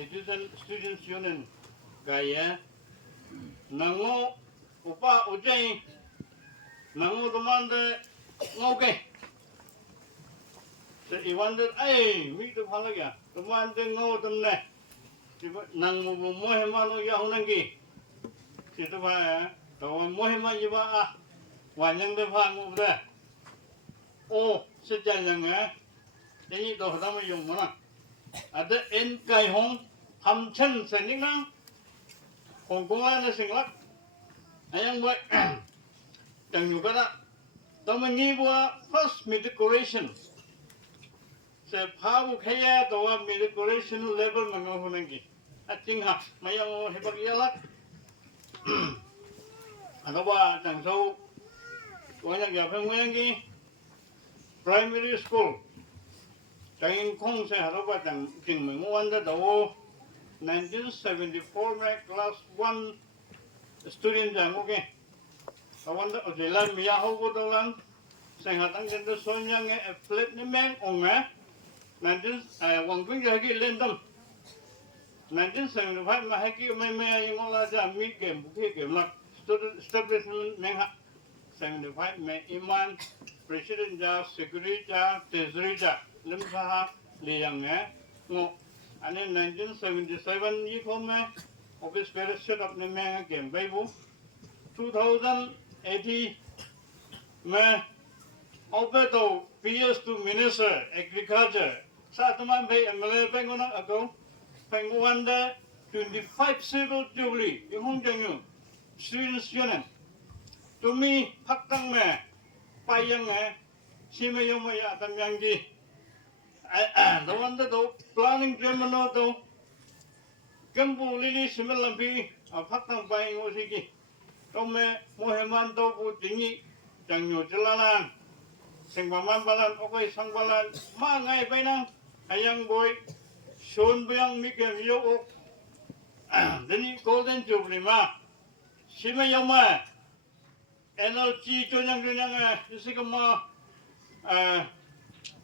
citizen students union gaya nango upa ujai nango demande ngoke se iwande ai mi tu phala ya demande ngo demne nang mo mo hema lo ya hunangi se tu ba to mo hema yiba a wanyang de pha ngo de o se jan yang ni do da mo yung mo na ada en Kaihong Hamchen seningang Hong Kong na singlat ayang buat yang juga na temen ni buat first matriculation se phabu khaya tawa matriculation level mango hunangi ating ha mayang hebak yalak ano ba tang so wanya ya phang wengi primary school Kaihong se haro ba tang ting menguan da dawo 1974 में class 1 student jangoke kawan da ojelan miya ho ko dolan senghatang jendo sonyang e flat ni meng onga 19 wangping jagi lendam 1975 ma haki mai mai ngola ja mi game buke game lak establishment meng ha 75 में iman president ja secretary ja treasury ja lemsa liyang ngo ane 1977 ये को मैं ऑफिस पर सेट अपने में गेम भाई वो 2080 में ऑफिस तो PS to Minister Agriculture साथ में भाई MLA पेंगो ना अको पेंगो वंडे 25 civil jubilee ये हम जंगू students union तुम्ही फक्तंग में पायंग है सीमे यो में या तंगंगी the one that the planning criminal though Gambo Lily similar be a Patang buying Osiki. Tome Mohaman Dobu Dingi, Jango Jalalan, Singbaman Balan, Okai Sangbalan, Mangai Bainang, a young boy, Sean Byang Mikan Yo, then you golden jubilee ma, Shima Yama, NLG Jonang, Isigama,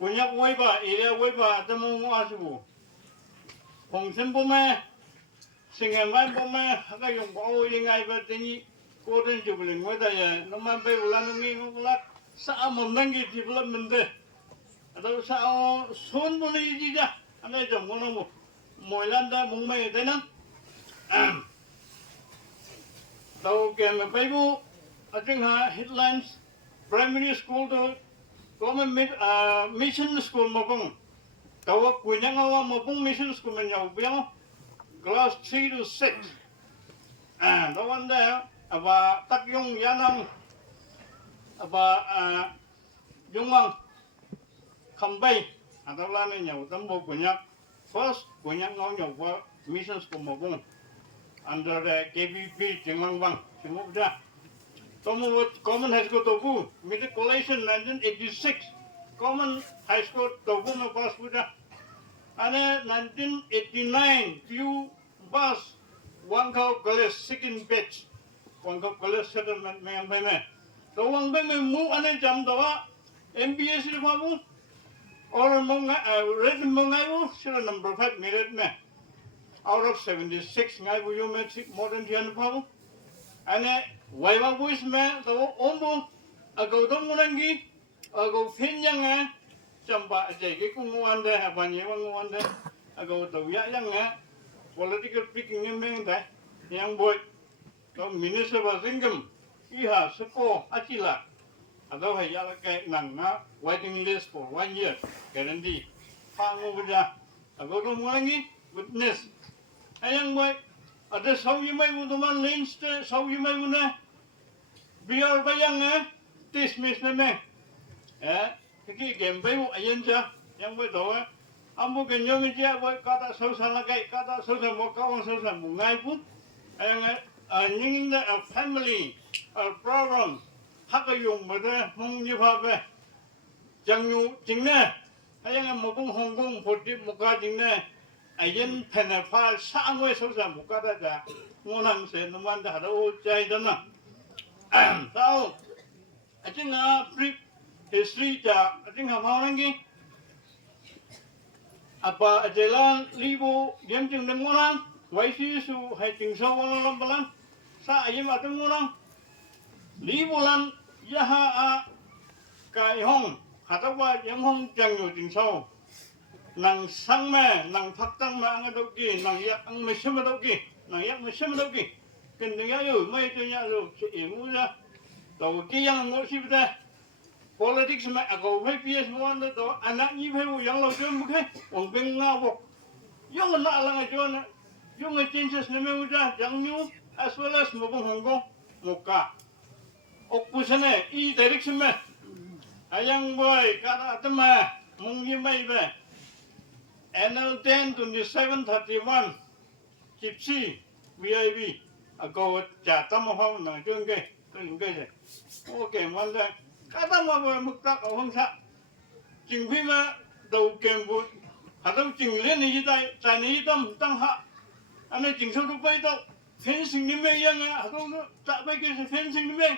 Konyak waiba, area waiba, temu asibu. Hongsen bome, singaman bome, haka yung bau ingai ba tini golden jubilee wada ya, naman bay ulan ngi ngulak sa amang development de. Atau sa son bone ijija, anai jam ngono mo. Moilanda mungmai dena. Tau kem paibu, ating ha headlines primary school to Common mission school mapung. Tawa kunyang awa mapung mission school manyaw biang class 3 to 6. The one there aba takyong yanang aba yungwang kambay atawla na nyaw tambo kunyak first kunyang ngaw nyaw ba mission school mapung under the KBP jingwang singubda. Common High School Tobu, Matriculation 1986, Common High School Tobu na pass puja. Ane 1989, few bus, Wangkau College second batch, Wangkau College settlement may ang bay me. So wang bay me mu ane jam dawa, MBS ito mo, or red mo ngayon, sila number 5 merit me. Out of 76 ngayon yung more than 10 pa mo. Ane waiwa buis me tawo ombo agaw dong munangi agaw fenyang chamba jege kunguande habanye wanguande agaw taw ya yang political picking nemeng da yang boy to minister basingam iha seko achila agaw hayala kai nang na waiting list for 1 year guarantee pangu buja agaw dong munangi witness ayang boy ada sawi mai butuman lens sawi mai buna biar bayang dismiss na me kiki game bayu ayen ja yang boy do ambo kenyong ja boy kata sausan lagai kata sausan mo kawang sausan mungai pun ayang nying a family a problem hakayong bada mong nipa be jangyu jingne ayang mo bung Hong Kong poti muka jingne ayen penafal saangwe sausan muka da ngonang se naman da hado jai dana tao ating brief history ja ating hamau nangi apa ajalan libu yang jeng orang YCSU hai jeng sawang lam balan sa ayam ateng orang libu lan yaha a Kaihong hatawa yang hong jang yo jeng saw nang sang me nang phak me ang adok ki nang yak ang mesem adok ki nang yak mesem adok ki kendeng ya yo mai tu nya lo si emu la tau ki yang ngo si bda politics me ako mai ps mo an do anak ni phai wo yang lo jem bu khai ong beng nga wo yong na lang a jo na yong a changes na me wo ja jang nyu as well as mo bong hong kong mo ka opusane I direction me ayang boy kata atma mong yi mai be NL 10 2731 Gypsy VIV ako cha tam ho na jung ke jung ke okay man da kata ma bo mukta ko hong sa jing phi ma đầu kem bu ha dong jing len ni dai ta ni dam tang ha ane jing so du bai do fencing ni me yang ha dong ta bai ke fencing ni me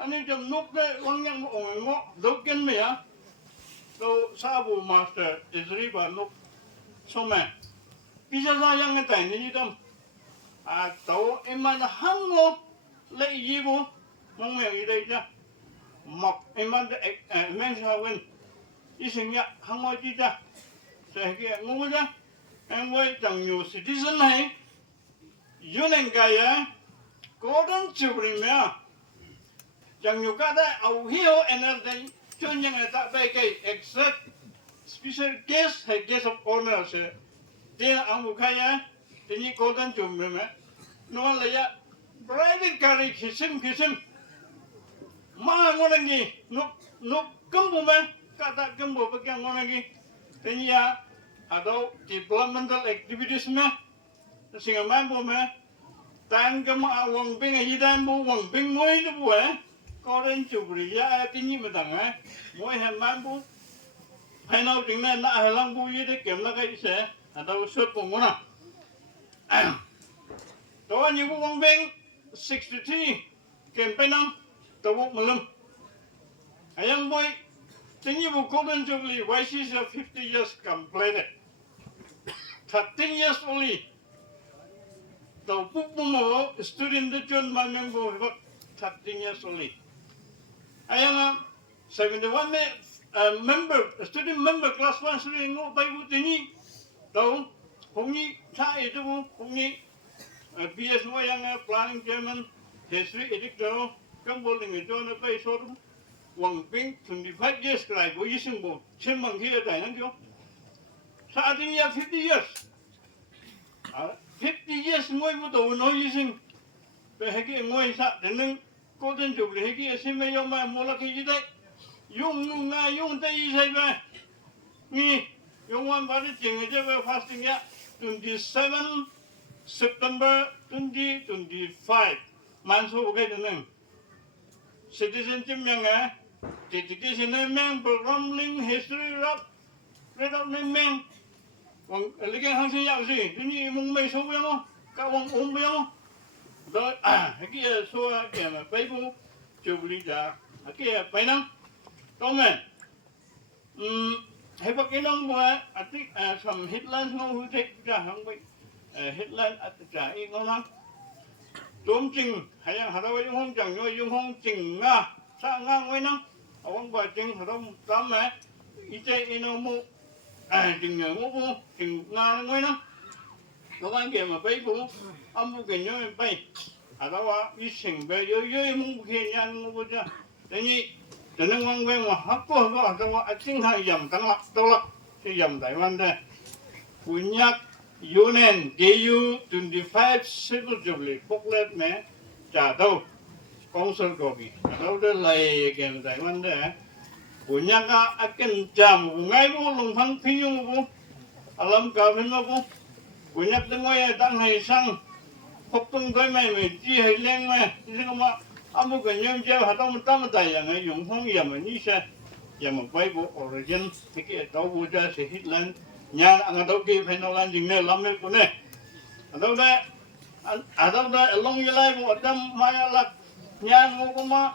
ane jam nok de wang yang mo ong mo do ken me ya do sa bu master Shri ba nok so me bisa sa yang nge tai ni dam a to eman hang mo le yi bu mong me yi dai ja mọc eman de men sa wen yi sing ya hang mo ji ja se ke ngu ja en wei chẳng nhiều citizen này yunen ga ya golden jubilee me chẳng nhiều cái đấy au hiếu energy cho những người ta về cái except special guest hay guest of honor se dia ang bukhaya ini golden jubilee me no la ya private car kisim ma ngon ngi no kumbu me kata kumbu bagian ngon ngi ini ya atau developmental activities me singa mambo me tan kam awang ping hidan bu wang ping moi tu bu golden jubilee ya tin ni ma dang moi han mambo hai nau ting na na halang bu yi de kem la kai se atau sut bu ngona to ni bu wang ping 63 kem pe nang to bu malum ayang boy tin ni bu golden jubilee YCSU 50 years completed 13 years only. The book student the John Manning about 13 years only. I am a 71 member, student member, class 1 Shri no by Wutini. Though Hongi Chai to Hongi PS no young planning chairman, history editor, come holding a journal by Sodom. Wang Ping 25 years like we using both. Chimang here, Dino. So I think you have 50 years. 50 years ngồi một tổ nói gì sinh, về hay cái ngồi sao để nâng cố tình chụp để hay cái xem mấy ông mà mua là cái gì đấy, dùng ngay dùng tay gì vậy về, nghe dùng hoàn bảo đi chỉnh cái về fasting ya, 27 September 2025, man số cái đó nâng, citizenship yang á, dedication nâng program link history rap, read out nâng wang lagi hang sen yau si ni mong mai so yang ka wang om yang do ki so ke ma pai bu jubilee da ki pai nang to men hai ba cái nong bo atik some headlines no hu tek ja hang bai headline at ja i ngong nang tom ching hai yang ha da wai hong chang yo yung hong ching nga sa nga ngoi nang awang ba ching ha dom tam ma i che ino mu chừng ngờ ngô bu chừng nga ngôi nó có cái kia mà bay bu âm bu kia nhớ bay đó là ít sinh về dưới mông kia nhăn ngô bu chứ thế nhỉ cho nên quan quen mà hấp có đó là chính hàng dầm tăng lắc đâu lắc cái dầm Đài Loan đây Konyak Yunen JU 25 Civil Jubilee booklet mẹ trả đâu công sở copy đâu đó lại cái Đài Loan đây Konyak akan jam ngai bu long phang phi nhung bu alam ka phin bu Konyak tengoi tang hai sang phok tung thoi mai mai chi hai leng mai ji ko ma amu ka nyam je ha tong tam tai yang ai yung hong yam ni se yam bai bu origin ke to bu ja se hitland nya ang do ki phin no lan jing ne lam ne ko ne adau da long yi lai bu dam ma ya lak nya ngo ko ma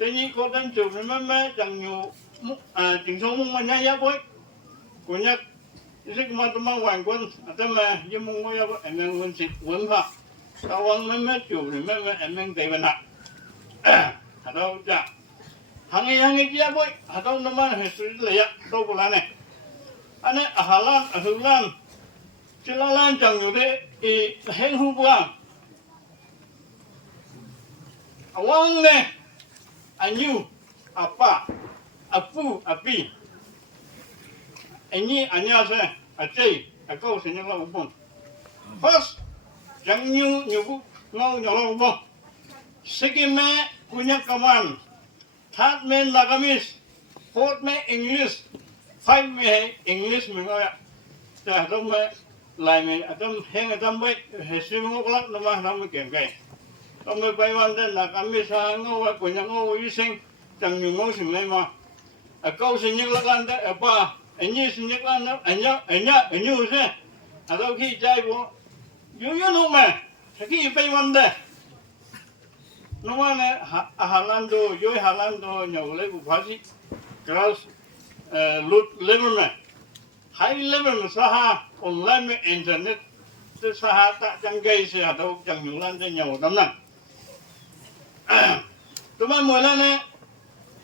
thế nhưng cô đang chụp với mấy chẳng nhiều chỉnh số mông mà nhai bối của nhắc Isi teman-teman wangkun, atau mah dia mau apa? Emang wujud wujud. Tawang memang Jubilee memang emang dewana. Atau ja. Hangi dia boy. Atau teman history leyak tahu pulane. Ane ahalan. Cilalan jangan yude heng hubungan. Awang ne. Anyu apa? Api. Ini hanya saya, acai, aku senyum lah upon. First, jangan nyubu ngau nyolong upon. Second me punya kaman, third me nagamis, fourth me English, five me English mengoyak. Dah tu me lain me, atam heng atam baik, hesi mengolak nama nama kengkai. Tu me bayar dan nagamis ngau punya ngau iseng, jangan ngau senyum mah. Aku senyum lah kan apa? Anh sinh nhật lan đó, anh như thế, à đâu khi trai của, yêu không mà, khi bay văn đây, nó mà này Hà Lan đồ, yêu Hà Lan đồ nhiều lấy của phát triển, class level mà, high level mà sa online mà internet, cái sa ta chẳng gây gì à đâu chẳng nhiều lan đây nhiều lắm nè, tụi mình mỗi lần này,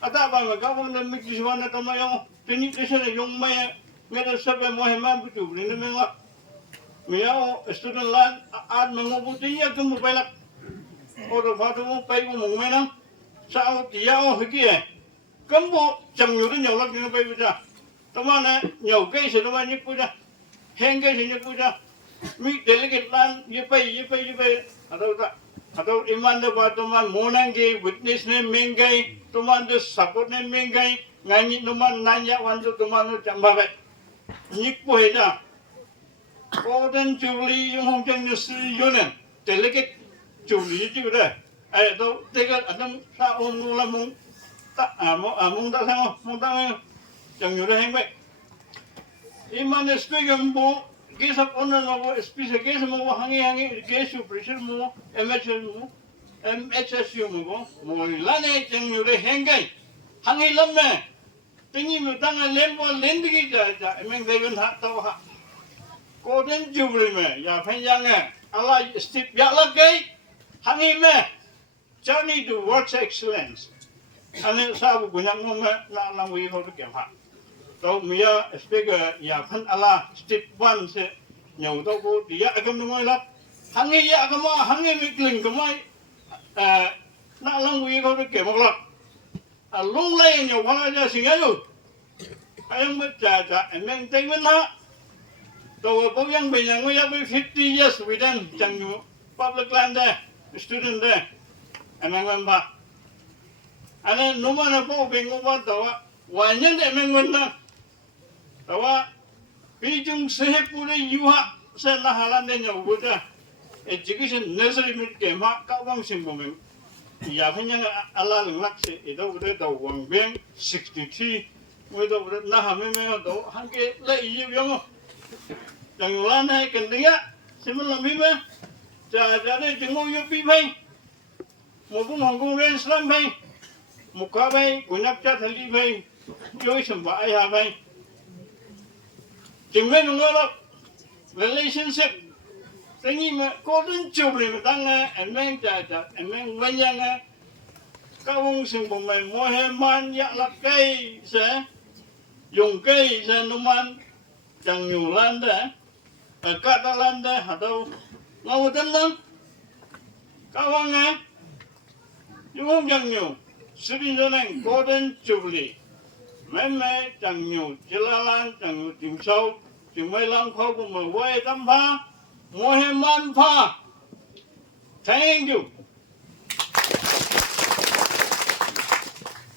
à ta bảo mà các bạn nên biết gì vậy, tụi mình không Tini kisah yung may ngada sabi mo hema butu ni mga miao student lan ad mangubuti ya kumu balak oro fatu mo pai mo mena sao tiao hikie kambo chang yu ni lak ni pai buta tamana nyau kai se tamana ni puja heng kai se ni puja mi delegate lan ye pai atau iman da ba taman monange witness ne mengai taman da support ne mengai ngani numan nanya wantu tuman chambabe nikpo heda golden jubilee yung hongchang ni Shri yunen delegate jubilee ju de ai to tega adam sa la mong ta mong ta sang mong ta chang yu de heng be iman speaker mo gesa onna no speaker gesa mo hangi gesu pressure mo MHSU mo lane chang yu de heng gai hangi lamme Tinggi mutang lempo lendigi ja, emang dewan hak tahu hak. Golden Jubilee me, ya panjang Allah stip ya lagi, hangi me, journey to world excellence. Ane sabu punya ngom na langwi kau tu kiamha. Tau mia speaker ya pan Allah stip one se nyau tau ko dia akan nungoi lah. Hangi ya agama hangi mikling kemai, na langwi kau tu kiamha lah. Long lay nhiều hoa ra xin ấy rồi, anh mới trả anh mang tay với nó, tôi có những bệnh nhân mới 50 years within chẳng nhiều public land there, student there, anh mang bên ba, anh nếu mà nó có bệnh của bạn đó, hoàn nhân anh mang bên đó, đó, ví dụ sẽ phụ đấy yêu ha, sẽ là Hà Lan đây nhiều bữa đó, education necessary mit kèm ha, các bang sinh của mình. Ya punya Allah lelak si itu udah tahu uang bank 63, udah nah kami memang tahu hangke le iya yang lain hai kendia, sebelum lebih jadi jenguk yupi bay, maupun Hong Kong dan Islam bay, muka bay, Konyak cat hali bay, joi sembah ayah bay, jenguk nunggu relationship. Tengi mà golden jubilee mà tăng anh mang anh mang vinh yang các ông sinh vùng này mua hem man ya là cây sẽ dùng cây sẽ nôm man chẳng nhiều lan đấy các ta lan đấy hả đâu ngầu tên lắm các ông nhưng không chẳng nhiều Shri cho nên golden jubilee mấy chẳng nhiều chỉ là lan chẳng nhiều tìm sâu tìm mấy lăng khâu của mình quay tâm pha Moheman Pa. Thank you.